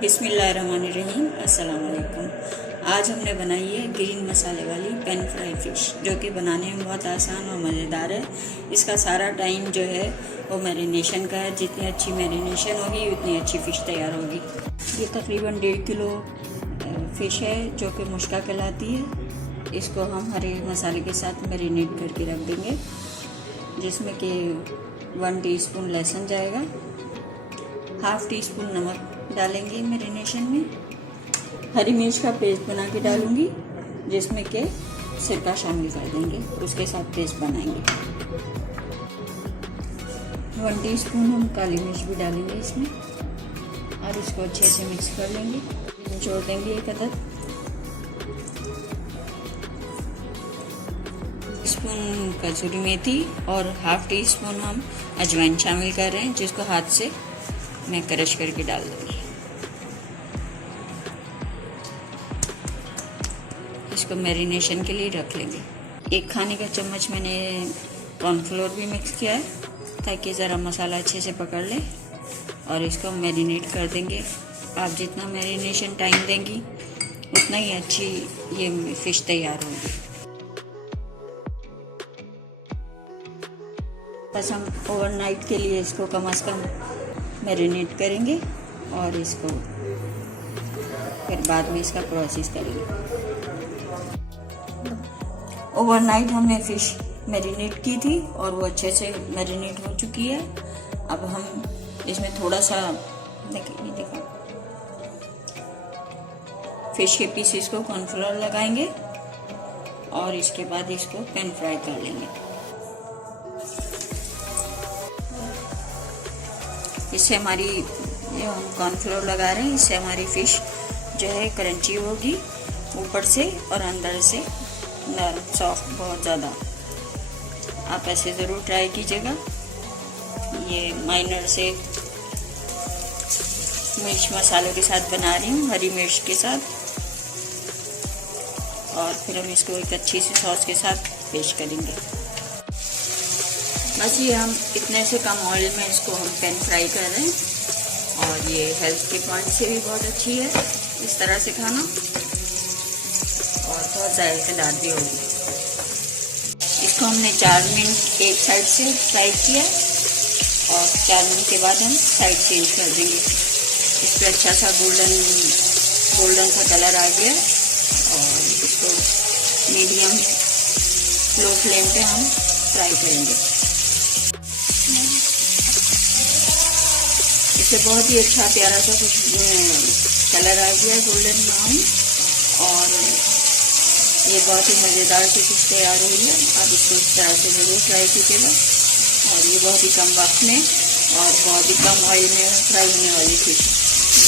बिस्मिल्लाहिर्रहमानिर्रहीम। अस्सलाम वालेकुम। आज हमने बनाई है ग्रीन मसाले वाली पैन फ्राई फ़िश, जो कि बनाने में बहुत आसान और मज़ेदार है। इसका सारा टाइम जो है वो मैरिनेशन का है। जितनी अच्छी मैरिनेशन होगी उतनी अच्छी फ़िश तैयार होगी। ये तकरीबन 1.5 किलो फ़िश है जो कि मुश्का कहलाती है। इसको हम हरे मसाले के साथ मैरिनेट करके रख देंगे, जिसमें कि 1 टीस्पून लहसुन जाएगा, हाफ़ टी स्पून नमक डालेंगे मैरिनेशन में, हरी मिर्च का पेस्ट बना के डालूंगी, जिसमें के सिरका शामिल कर देंगे, उसके साथ पेस्ट बनाएंगे। 1 टीस्पून हम काली मिर्च भी डालेंगे इसमें और इसको अच्छे से मिक्स कर लेंगे। निचोड़ देंगे 1 अदद स्पून कसूरी मेथी और हाफ़ टी स्पून हम अजवाइन शामिल कर रहे हैं, जिसको हाथ से मैं क्रश करके डाल दूँगी। इसको मैरिनेशन के लिए रख लेंगे। 1 खाने का चम्मच मैंने कॉर्नफ्लोर भी मिक्स किया है, ताकि ज़रा मसाला अच्छे से पकड़ ले, और इसको मैरिनेट कर देंगे। आप जितना मैरिनेशन टाइम देंगी उतना ही अच्छी ये फ़िश तैयार होगी। बस हम ओवरनाइट के लिए इसको कम से कम मैरिनेट करेंगे और इसको फिर बाद में इसका प्रोसेस करेंगे। ओवरनाइट हमने फ़िश मैरिनेट की थी और वो अच्छे से मैरिनेट हो चुकी है। अब हम इसमें थोड़ा सा देखो फ़िश के पीसेस को कॉर्नफ्लोर लगाएंगे और इसके बाद इसको पैन फ्राई कर लेंगे। इससे हमारी जो हम कॉर्नफ्लोर लगा रहे हैं, इससे हमारी फ़िश जो है क्रंची होगी ऊपर से और अंदर से नरम सॉफ्ट बहुत ज़्यादा। आप ऐसे ज़रूर ट्राई कीजिएगा। ये माइनर से मिर्च मसालों के साथ बना रही हूँ, हरी मिर्च के साथ, और फिर हम इसको एक अच्छी सी सॉस के साथ पेश करेंगे। बस ये हम इतने से कम ऑयल में इसको हम पैन फ्राई कर रहे हैं, और ये हेल्थ के पॉइंट से भी बहुत अच्छी है इस तरह से खाना, और बहुत जायकेदार भी होगी। इसको हमने 4 मिनट एक साइड से फ्राई किया और 4 मिनट के बाद हम साइड चेंज कर देंगे। इस पर अच्छा सा गोल्डन सा कलर आ गया, और इसको मीडियम लो फ्लेम पे हम फ्राई करेंगे। इससे बहुत ही अच्छा प्यारा सा कुछ कलर आ गया गोल्डन ब्राउन, और ये बहुत ही मज़ेदार सी फिश तैयार हुई है। आप इसको इस तरह से ज़रूर फ्राई कीजिएगा, और ये बहुत ही कम वक्त में और बहुत ही कम ऑयल में फ्राई होने वाली फिश।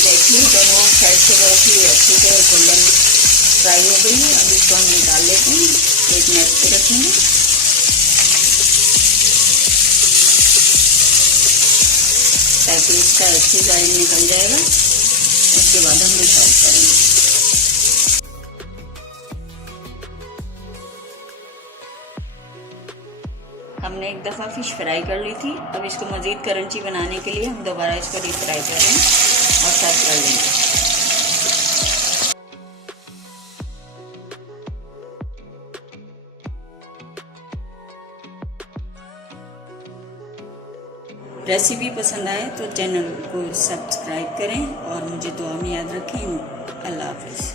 देखिए दोनों साइड से बहुत ही अच्छे से गोल्डन फ्राई हो गई है। अब इसको हम निकाल लेते हैं, 1 मिनट पे रखेंगे। ताकि इसका अच्छी ऑयल निकल जाएगा, उसके बाद हम सर्व करेंगे। हमने एक दफ़ा फ़िश फ्राई कर ली थी, अब इसको मज़ीद क्रंची बनाने के लिए हम दोबारा इसको डीप फ्राई कर रहे हैं और सर्व कर लेंगे। रेसिपी पसंद आए तो चैनल को सब्सक्राइब करें और मुझे दुआ में याद रखें। अल्लाह हाफ़िज़।